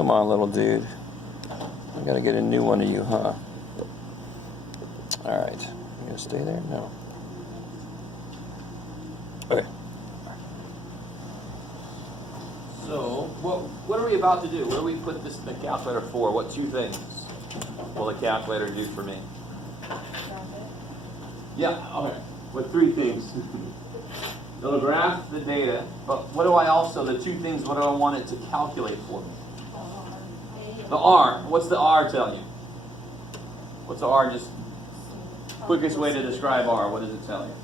Come on, little dude. I gotta get a new one of you, huh? Alright. You gonna stay there? No. Okay. So, what are we about to do? What do we put this in the calculator for? What two things will the calculator do for me? Yeah, okay. What three things? It'll graph the data, but what do I also, the two things, what do I want it to calculate for me? The R. What's the R tell you? What's the R? Just quickest way to describe R. What does it tell you?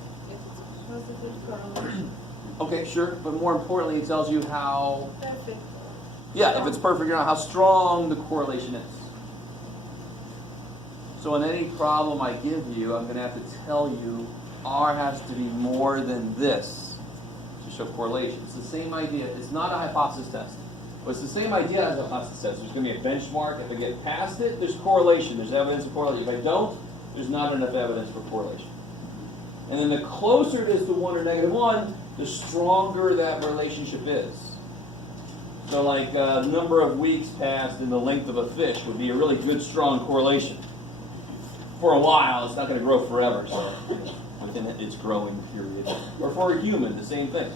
Okay, sure, but more importantly, it tells you how. Yeah, if it's perfect or not, how strong the correlation is. So in any problem I give you, I'm going to have to tell you R has to be more than this to show correlation. It's the same idea. It's not a hypothesis test. But it's the same idea as a hypothesis test. There's going to be a benchmark. If I get past it, there's correlation. There's evidence of correlation. If I don't, there's not enough evidence for correlation. And then the closer it is to 1 or -1, the stronger that relationship is. So like the number of weeks passed and the length of a fish would be a really good, strong correlation. For a while, it's not going to grow forever, so within its growing period. Or for a human, the same thing.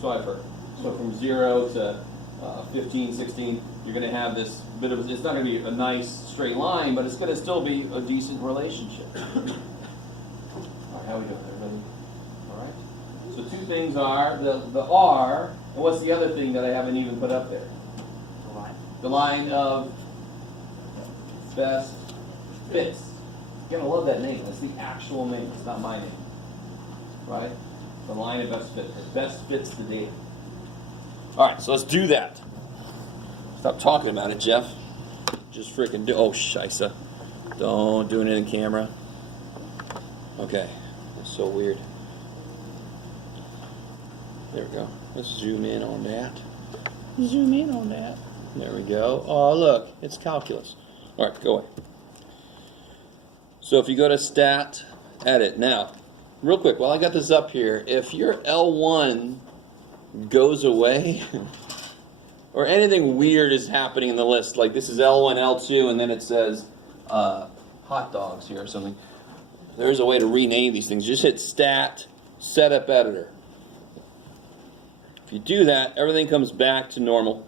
So I've heard. So from 0 to 15, 16, you're going to have this bit of, it's not going to be a nice straight line, but it's going to still be a decent relationship. All right, how are we doing? Everybody? All right. So two things are the R, and what's the other thing that I haven't even put up there? The line. The line of best fits. You're going to love that name. That's the actual name. It's not my name. Right? The line of best fit. It best fits the data. Alright, so let's do that. Stop talking about it, Jeff. Just freaking do. Oh, shisa. Don't do it in camera. Okay. That's so weird. There we go. Let's zoom in on that. Zoom in on that. There we go. Oh, look. It's calculus. Alright, go away. So if you go to Stat, Edit. Now, real quick, while I got this up here, if your L1 goes away, or anything weird is happening in the list, like this is L1, L2, and then it says hot dogs here or something, there's a way to rename these things. Just hit Stat, Setup Editor. If you do that, everything comes back to normal.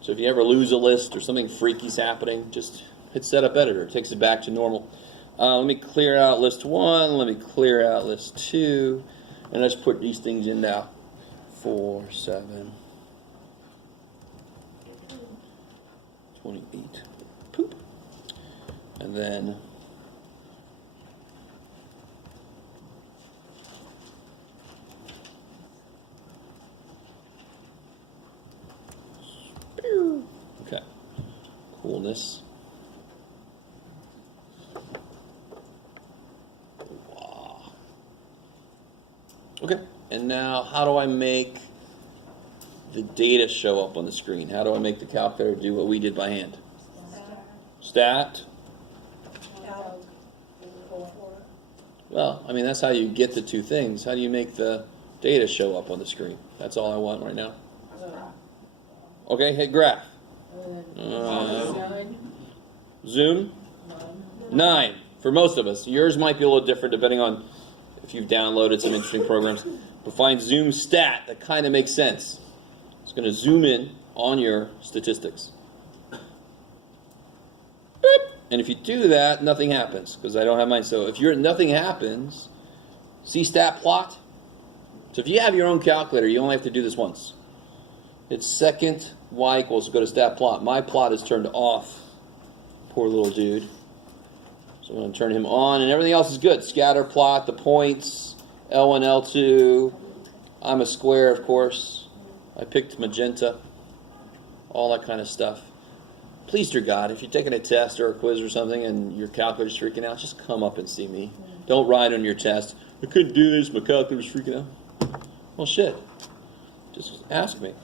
So if you ever lose a list or something freaky's happening, just hit Setup Editor. It takes it back to normal. Let me clear out list 1. Let me clear out list 2. And let's put these things in now. 4, 7, 28. Poop. And then okay. Coolness. Okay, and now how do I make the data show up on the screen? How do I make the calculator do what we did by hand? Stat. Well, I mean, that's how you get the two things. How do you make the data show up on the screen? That's all I want right now. Okay, hit graph. Zoom? 9 for most of us. Yours might be a little different depending on if you've downloaded some interesting programs. But find Zoom Stat. That kind of makes sense. It's going to zoom in on your statistics. Beep. And if you do that, nothing happens because I don't have mine. So if nothing happens, see Stat Plot? So if you have your own calculator, you only have to do this once. It's second y equals, go to Stat Plot. My plot is turned off. Poor little dude. So I'm going to turn him on, and everything else is good. Scatter plot, the points, L1, L2. I'm a square, of course. I picked magenta. All that kind of stuff. Please, dear God, if you're taking a test or a quiz or something and your calculator's freaking out, just come up and see me. Don't write on your test, I couldn't do this, my calculator's freaking out. Well, shit. Just ask me.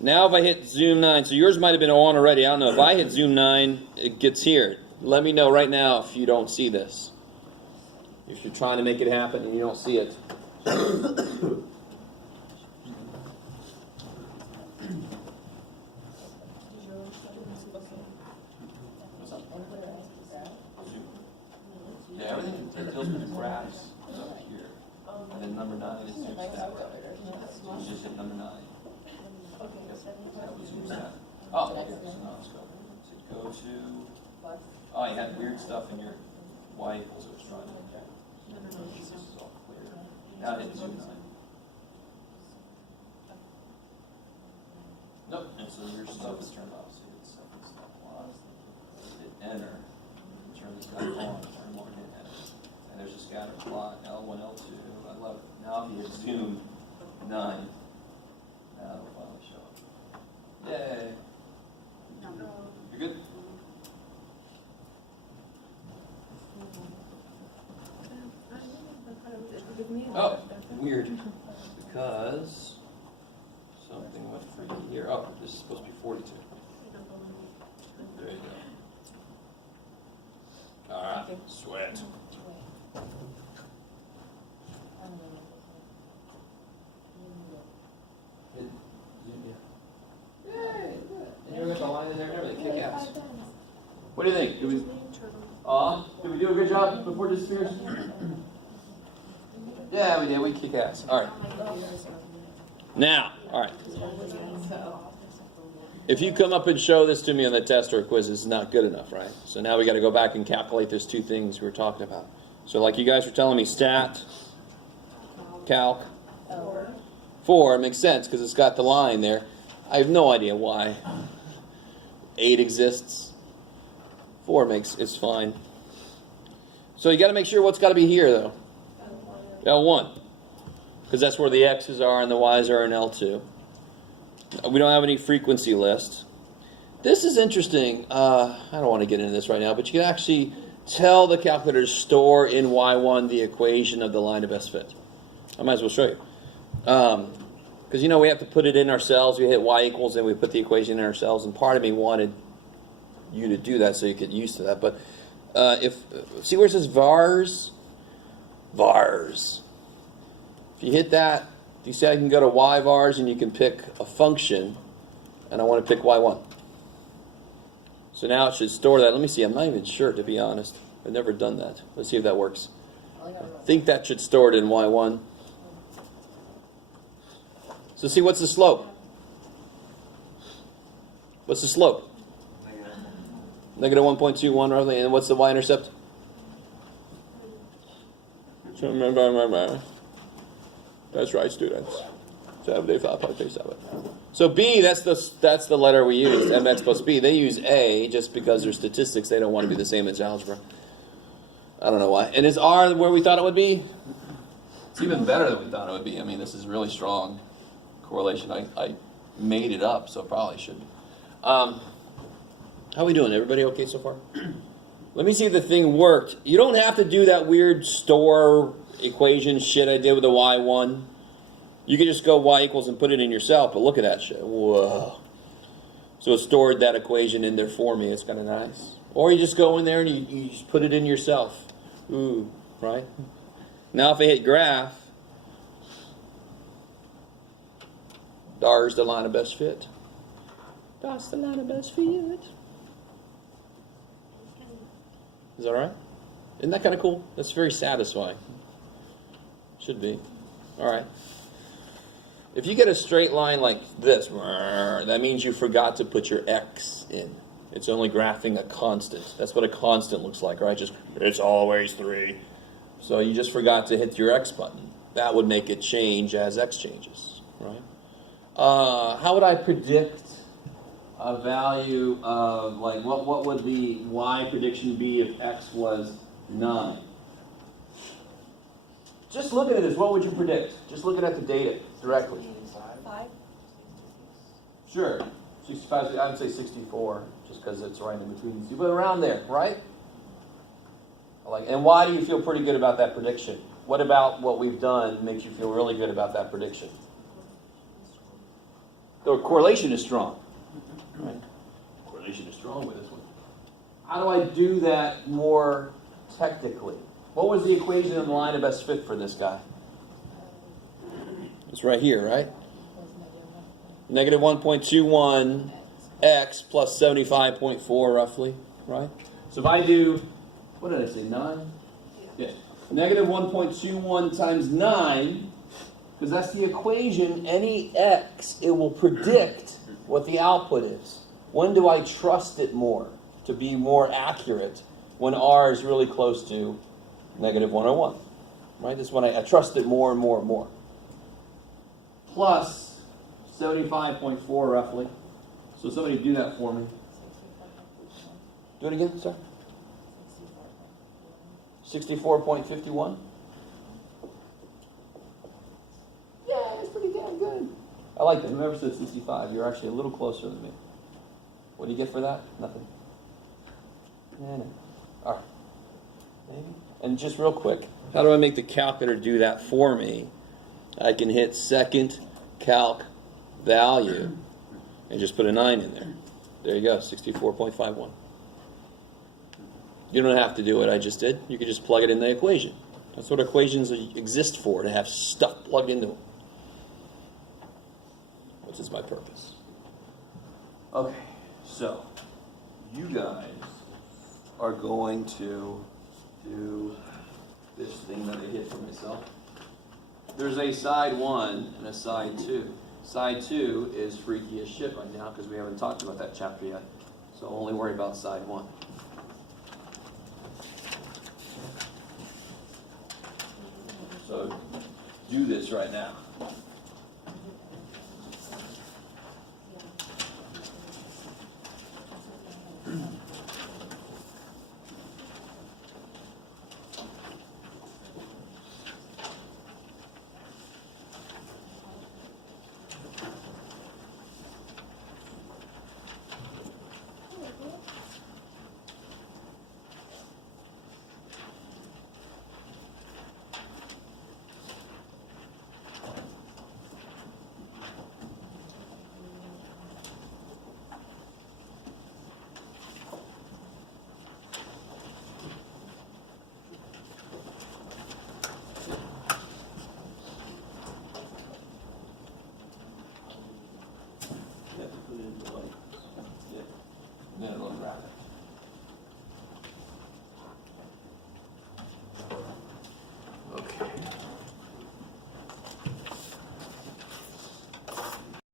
Now if I hit Zoom 9, so yours might have been on already. I don't know. If I hit Zoom 9, it gets here. Let me know right now if you don't see this. If you're trying to make it happen and you don't see it. graphs up here. And then number 9 is zoom stat. So you just hit number 9. That was zoom stat. Oh, okay. So now let's go. So go to. Oh, you had weird stuff in your y equals it was trying to. This is all clear. Now hit zoom 9. Nope. And so your stuff is turned off. So you hit second step plot. Hit enter. Turn this guy on. Turn one. Hit enter. And there's a scatter plot. L1, L2. I love it. Now if you hit zoom 9, now it'll finally show up. Yay. You're good? Oh, weird. Because something went for here. Oh, this is supposed to be 42. There you go. Alright, sweat. You got the line in there and everything. Kick ass. What do you think? Did we do a good job before this disappears? Yeah, we did. We kick ass. All right. Now, all right. If you come up and show this to me on the test or quiz, it's not good enough, right? So now we got to go back and calculate those two things we were talking about. So like you guys were telling me, stat, calc, 4 makes sense because it's got the line there. I have no idea why 8 exists. 4 it's fine. So you got to make sure what's got to be here though. L1, because that's where the x's are and the y's are in L2. We don't have any frequency list. This is interesting. I don't want to get into this right now, but you can actually tell the calculator to store in Y1 the equation of the line of best fit. I might as well show you. Because we have to put it in ourselves. We hit y equals and we put the equation in ourselves. And part of me wanted you to do that so you get used to that. But see where it says vars? Vars. If you hit that, you see I can go to y vars and you can pick a function, and I want to pick y1. So now it should store that. Let me see. I'm not even sure, to be honest. I've never done that. Let's see if that works. I think that should store it in y1. So see, what's the slope? What's the slope? Negative 1.21 roughly. And what's the y-intercept? That's right, students. 75.37. So B, that's the letter we use. MX plus B. They use A just because they're statistics. They don't want to be the same as algebra. I don't know why. And is R where we thought it would be? It's even better than we thought it would be. I mean, this is really strong correlation. I made it up, so probably should. How are we doing? Everybody okay so far? Let me see if the thing worked. You don't have to do that weird store equation shit I did with the y1. You can just go y equals and put it in yourself, but look at that shit. Whoa. So it stored that equation in there for me. It's kind of nice. Or you just go in there and you just put it in yourself. Ooh, right? Now if I hit graph, there's the line of best fit. That's the line of best fit. Is that all right? Isn't that kind of cool? That's very satisfying. Should be. All right. If you get a straight line like this, that means you forgot to put your x in. It's only graphing a constant. That's what a constant looks like, right? It's always 3. So you just forgot to hit your x button. That would make it change as x changes, right? How would I predict a value of, like, what would the y prediction be if x was 9? Just looking at this, what would you predict? Just looking at the data directly. 5. Sure. 65, I would say 64, just because it's right in between these two. But around there, right? And why do you feel pretty good about that prediction? What about what we've done makes you feel really good about that prediction? The correlation is strong. Right? Correlation is strong with this one. How do I do that more technically? What was the equation in the line of best fit for this guy? It's right here, right? Negative 1.21 x plus 75.4 roughly, right? So if I do, what did I say, 9? Yeah. Negative 1.21 times 9, because that's the equation, any x, it will predict what the output is. When do I trust it more to be more accurate? When r is really close to negative 101. Right? This is when I trust it more and more and more. Plus 75.4 roughly. So somebody do that for me. Do it again, sir. 64.51. Yeah, that's pretty damn good. I like that. Whoever said 65, you're actually a little closer than me. What do you get for that? Nothing. Yeah, no. All right. Maybe. And just real quick, how do I make the calculator do that for me? I can hit second calc value and just put a 9 in there. There you go, 64.51. You don't have to do what I just did. You can just plug it in the equation. That's what equations exist for, to have stuff plugged into them. Which is my purpose. Okay, so you guys are going to do this thing that I hit for myself. There's a side 1 and a side 2. Side 2 is freaky as shit right now because we haven't talked about that chapter yet. So only worry about side 1. So do this right now.